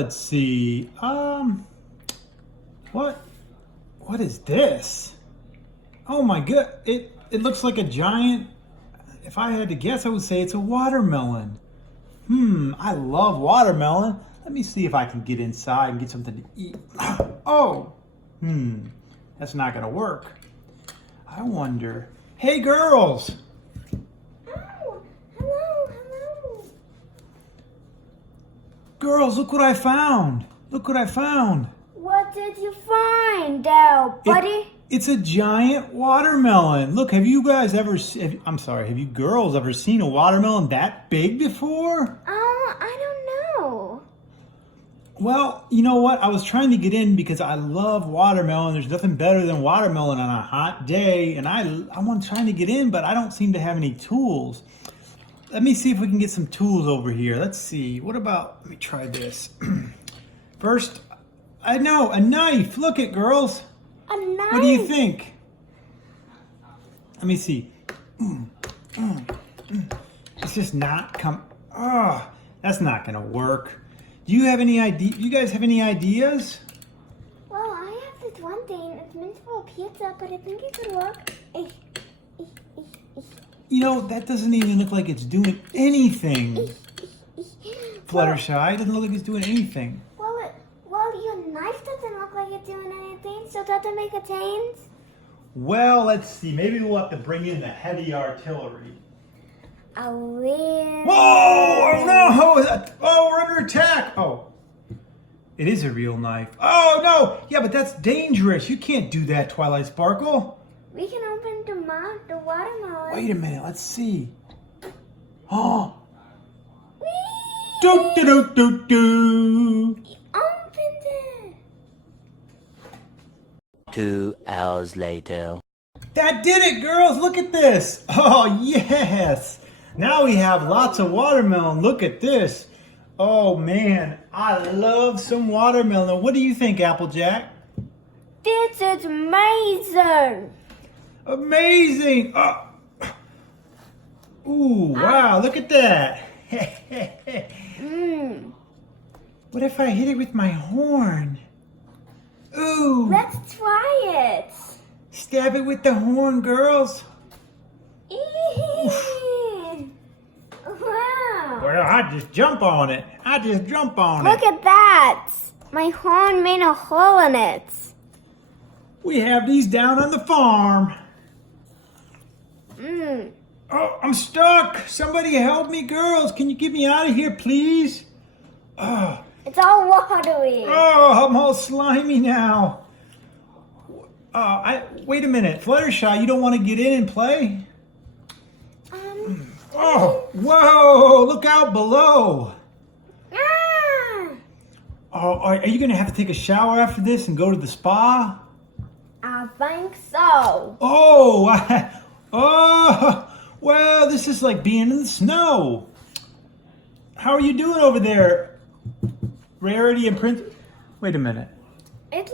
let's see. What is this? Oh my god, it looks like a giant, if I had to guess, I would say it's a watermelon. I love watermelon. Let me see if I can get inside and get something to eat. Oh, that's not gonna work. I wonder. Hey girls! Oh, hello. Girls, look what I found. Look what I found. What did you find, buddy? It's a giant watermelon. Look, have you girls ever seen a watermelon that big before? I don't know. Well, you know what? I was trying to get in because I love watermelon. There's nothing better than watermelon on a hot day. And I'm trying to get in, but I don't seem to have any tools. Let me see if we can get some tools over here. Let's see. What about, let me try this. First, I know, a knife. Look it, girls. A knife? What do you think? Let me see. It's just not come. Oh, that's not gonna work. Do you have any idea? You guys have any ideas? Well, I have this one thing. It's meant for pizza, but I think it could work. You know, that doesn't even look like it's doing anything. Fluttershy, it doesn't look like it's doing anything. Well, your knife doesn't look like it's doing anything, so does it make a change? Well, let's see. Maybe we'll have to bring in the heavy artillery. A real... Whoa! No! Oh, we're under attack! Oh. It is a real knife. Oh, no! Yeah, but that's dangerous. You can't do that, Twilight Sparkle. We can open the watermelon. Wait a minute. Let's see. Oh! Whee! Do do do do do. Opened it. 2 hours later. That did it, girls. Look at this. Oh, yes. Now we have lots of watermelon. Look at this. Oh, man. I love some watermelon. What do you think, Applejack? This is amazing. Amazing. Oh. Ooh, wow. Look at that. What if I hit it with my horn? Ooh. Let's try it. Stab it with the horn, girls. Wow. Well, I just jump on it. Look at that. My horn made a hole in it. We have these down on the farm. Mm. Oh, I'm stuck. Somebody help me, girls. Can you get me out of here, please? Oh, It's all watery. I'm all slimy now. Wait a minute. Fluttershy, you don't want to get in and play? Oh, whoa, look out below. Oh, are you going to have to take a shower after this and go to the spa? I think so. Oh, well, this is like being in the snow. How are you doing over there, Rarity and Prince? Wait a minute. It's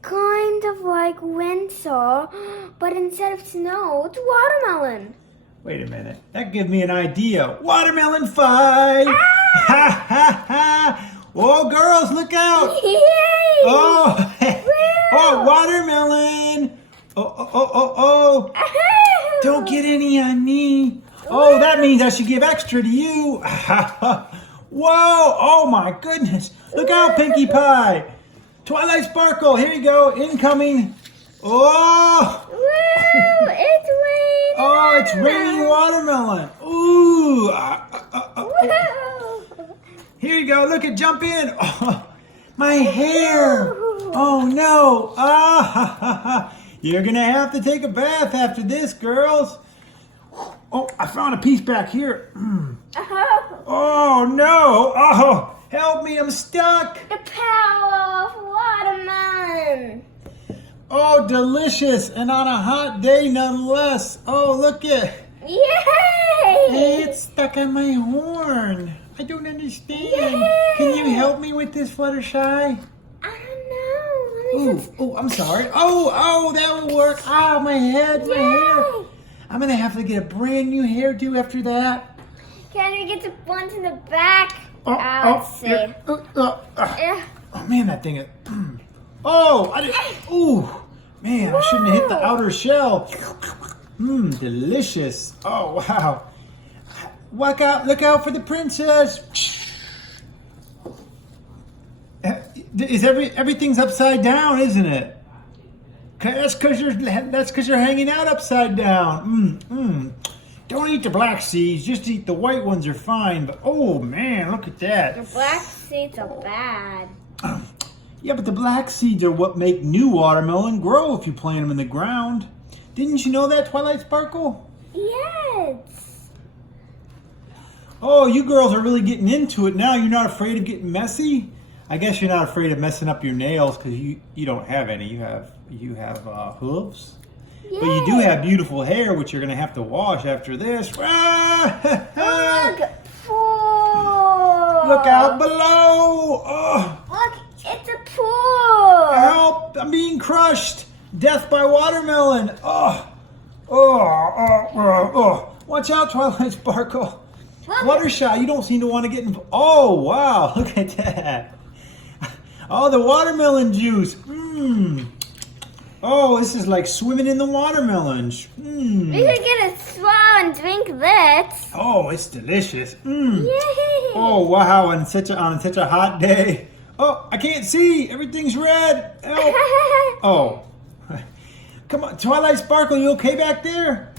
kind of like winter, but instead of snow, it's watermelon. Wait a minute. That gives me an idea. Watermelon fight! Ha ha ha! Oh, girls, look out! Yay! Oh, oh, watermelon! Oh. Don't get any on me. Oh, that means I should give extra to you. Whoa! Oh my goodness! Look out, Pinkie Pie! Twilight Sparkle, here you go, incoming. Oh! Woo! It's raining. Oh, it's raining watermelon. Ooh! Woo! Here you go. Look it, jump in. Oh, my hair. Oh no! You're gonna have to take a bath after this, girls. Oh, I found a piece back here. Oh no! Oh, help me! I'm stuck. The power of watermelon. Oh, delicious, and on a hot day nonetheless. Oh, look it. Yay! Hey, it's stuck on my horn. I don't understand. Yay! Can you help me with this, Fluttershy? I don't know. Oh, I'm sorry. Oh, that will work. Ah, my head, my hair. I'm gonna have to get a brand new hairdo after that. Can we get the ones in the back? Let's see. Yeah. Yeah. Oh man, that thing is. Oh, I didn't. Ooh, man, I shouldn't have hit the outer shell. Delicious. Oh wow. Look out for the princess. Everything's upside down, isn't it? That's because you're hanging out upside down. Don't eat the black seeds. Just eat the white ones. Are fine. But oh man, look at that. The black seeds are bad. Yeah, but the black seeds are what make new watermelon grow if you plant them in the ground. Didn't you know that, Twilight Sparkle? Yes. Oh, you girls are really getting into it now. You're not afraid of getting messy? I guess you're not afraid of messing up your nails because you don't have any. You have hooves. Yay. But you do have beautiful hair, which you're going to have to wash after this. Look, pool. Look out below. Oh. Look, it's a pool. Help! I'm being crushed. Death by watermelon. Oh. Watch out, Twilight Sparkle. Fluttershy, you don't seem to want to get in. Oh, wow. Look at that. Oh, the watermelon juice. Oh, this is like swimming in the watermelons. We could get a straw and drink this. Oh, it's delicious. Yay. Oh, wow. On such a hot day. Oh, I can't see. Everything's red. Help. Oh. Come on, Twilight Sparkle, you okay back there?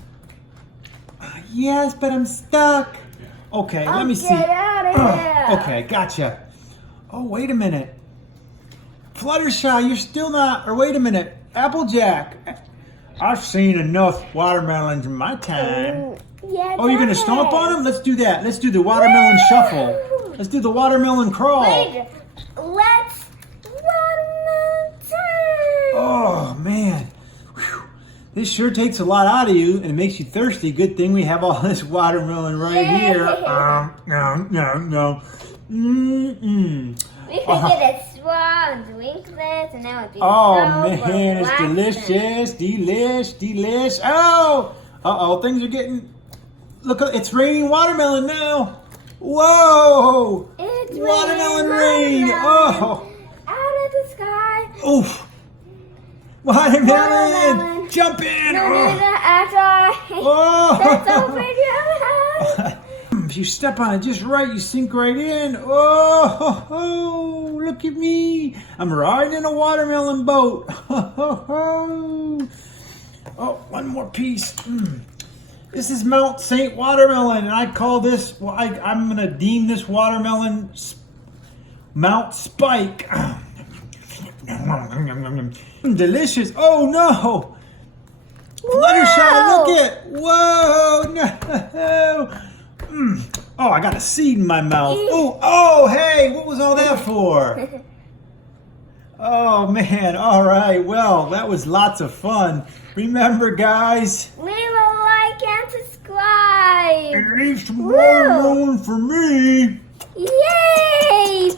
Yes, but I'm stuck. Okay, let me see. Get out of here. Okay, gotcha. Oh, wait a minute. Fluttershy, you're still not. Or wait a minute. Applejack. I've seen enough watermelons in my time. Yeah, Oh, you're going to stomp on them? Let's do that. Let's do the watermelon shuffle. Let's do the watermelon crawl. Wait, let's watermelon time. Oh, man. Whew. This sure takes a lot out of you, and it makes you thirsty. Good thing we have all this watermelon right here. No. We could get a straw and drink this, and that would be Oh, so man, it's relaxing. delicious. Oh! Uh-oh, things are getting... Look, it's raining watermelon now. Whoa! It's Watermelon rain. Oh! Out of the sky. Oof! Watermelon! Watermelon. Jump in! No, Oh. That's so Oh. pretty. If you step on it just right, you sink right in. Oh, look at me. I'm riding in a watermelon boat. Oh, one more piece. This is Mount St. Watermelon, and I call this, well, I'm going to deem this watermelon Mount Spike. Delicious. Oh, no. Fluttershy, look it. Whoa, no. Oh, I got a seed in my mouth. Oh, hey, what was all that for? Oh, man, all right. Well, that was lots of fun. Remember, guys, Leave a like and subscribe. and leave some watermelon for me. Yay!